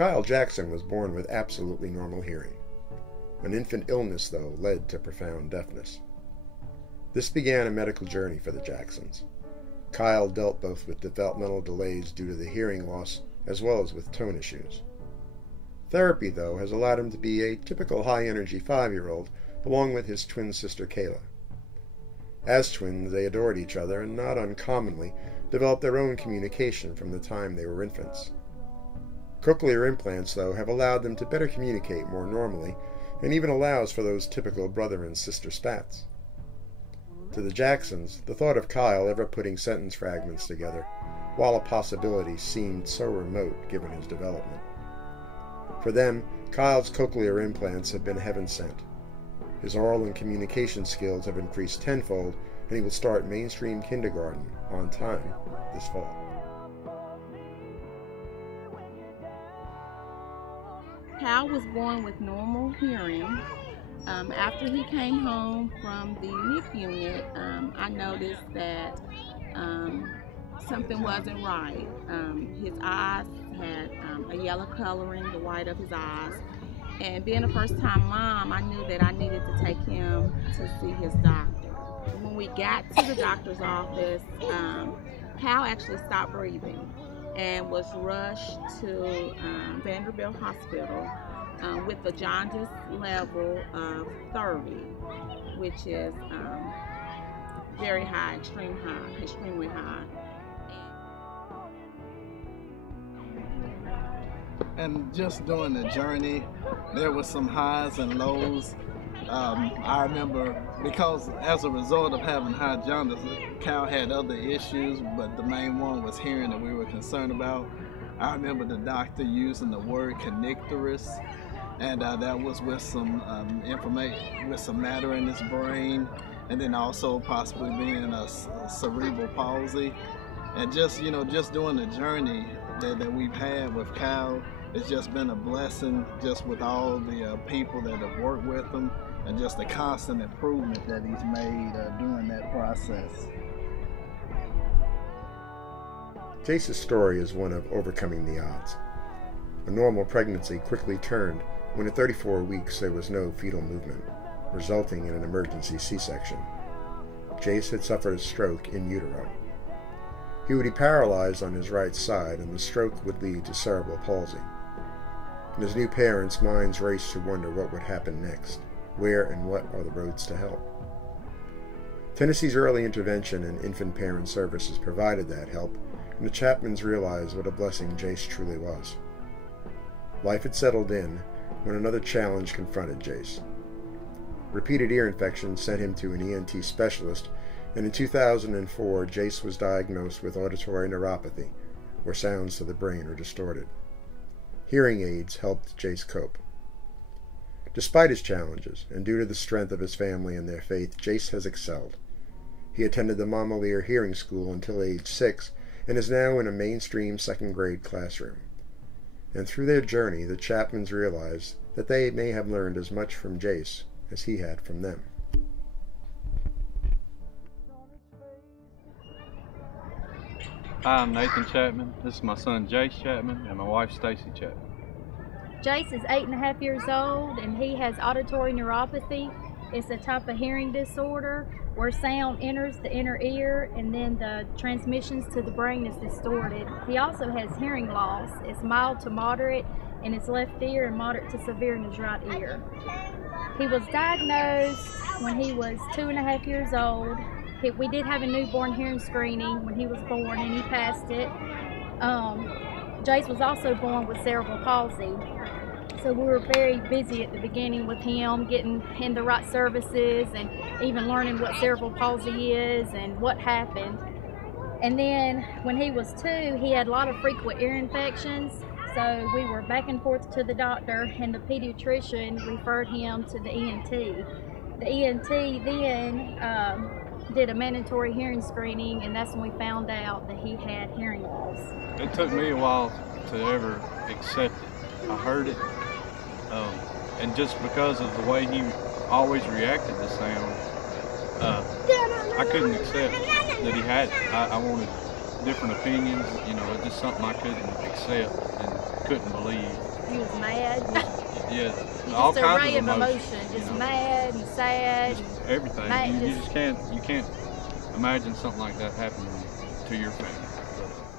Kyle Jackson was born with absolutely normal hearing. An infant illness, though, led to profound deafness. This began a medical journey for the Jacksons. Kyle dealt both with developmental delays due to the hearing loss as well as with tone issues. Therapy, though, has allowed him to be a typical high-energy 5-year-old, along with his twin sister Kayla. As twins, they adored each other and, not uncommonly, developed their own communication from the time they were infants. Cochlear implants, though, have allowed them to better communicate more normally, and even allows for those typical brother and sister spats. To the Jacksons, the thought of Kyle ever putting sentence fragments together, while a possibility, seemed so remote given his development. For them, Kyle's cochlear implants have been heaven sent. His oral and communication skills have increased tenfold, and he will start mainstream kindergarten on time this fall. Kyle was born with normal hearing. After he came home from the NICU unit, I noticed that something wasn't right. His eyes had a yellow coloring, the white of his eyes. And being a first-time mom, I knew that I needed to take him to see his doctor. When we got to the doctor's office, Kyle actually stopped breathing and was rushed to Vanderbilt Hospital with a jaundice level of 30, which is very high, extremely high. And just during the journey, there were some highs and lows. I remember, because as a result of having high jaundice, Kyle had other issues, but the main one was hearing that we were concerned about. I remember the doctor using the word connectorus, and that was with some information, with some matter in his brain, and then also possibly being a cerebral palsy. And just, just doing the journey that we've had with Kyle, it's just been a blessing, just with all the people that have worked with him, and just the constant improvement that he's made during that process. Jace's story is one of overcoming the odds. A normal pregnancy quickly turned when at 34 weeks there was no fetal movement, resulting in an emergency C-section. Jace had suffered a stroke in utero. He would be paralyzed on his right side, and the stroke would lead to cerebral palsy. And his new parents' minds raced to wonder what would happen next. Where and what are the roads to help? Tennessee's early intervention and infant parent services provided that help, and the Chapmans realized what a blessing Jace truly was. Life had settled in when another challenge confronted Jace. Repeated ear infections sent him to an ENT specialist, and in 2004, Jace was diagnosed with auditory neuropathy, where sounds to the brain are distorted. Hearing aids helped Jace cope. Despite his challenges, and due to the strength of his family and their faith, Jace has excelled. He attended the Montmelier Hearing School until age 6, and is now in a mainstream second-grade classroom. And through their journey, the Chapmans realized that they may have learned as much from Jace as he had from them. Hi, I'm Nathan Chapman. This is my son Jace Chapman and my wife Stacy Chapman. Jace is 8.5 years old and he has auditory neuropathy. It's a type of hearing disorder where sound enters the inner ear and then the transmissions to the brain is distorted. He also has hearing loss. It's mild to moderate in his left ear and moderate to severe in his right ear. He was diagnosed when he was 2.5 years old. We did have a newborn hearing screening when he was born and he passed it. Jace was also born with cerebral palsy. So we were very busy at the beginning with him, getting in the right services and even learning what cerebral palsy is and what happened. And then when he was 2, he had a lot of frequent ear infections. So we were back and forth to the doctor, and the pediatrician referred him to the ENT. The ENT then did a mandatory hearing screening, and that's when we found out that he had hearing loss. It took me a while to ever accept it. I heard it, and just because of the way he always reacted to sound, I couldn't accept that he had it. I wanted different opinions, it's just something I couldn't accept and couldn't believe. You was mad. Yeah, You all just an kinds array of of emotions. emotion. Just you know, mad and sad. just everything. Mad, You just can't imagine something like that happening to your family. But,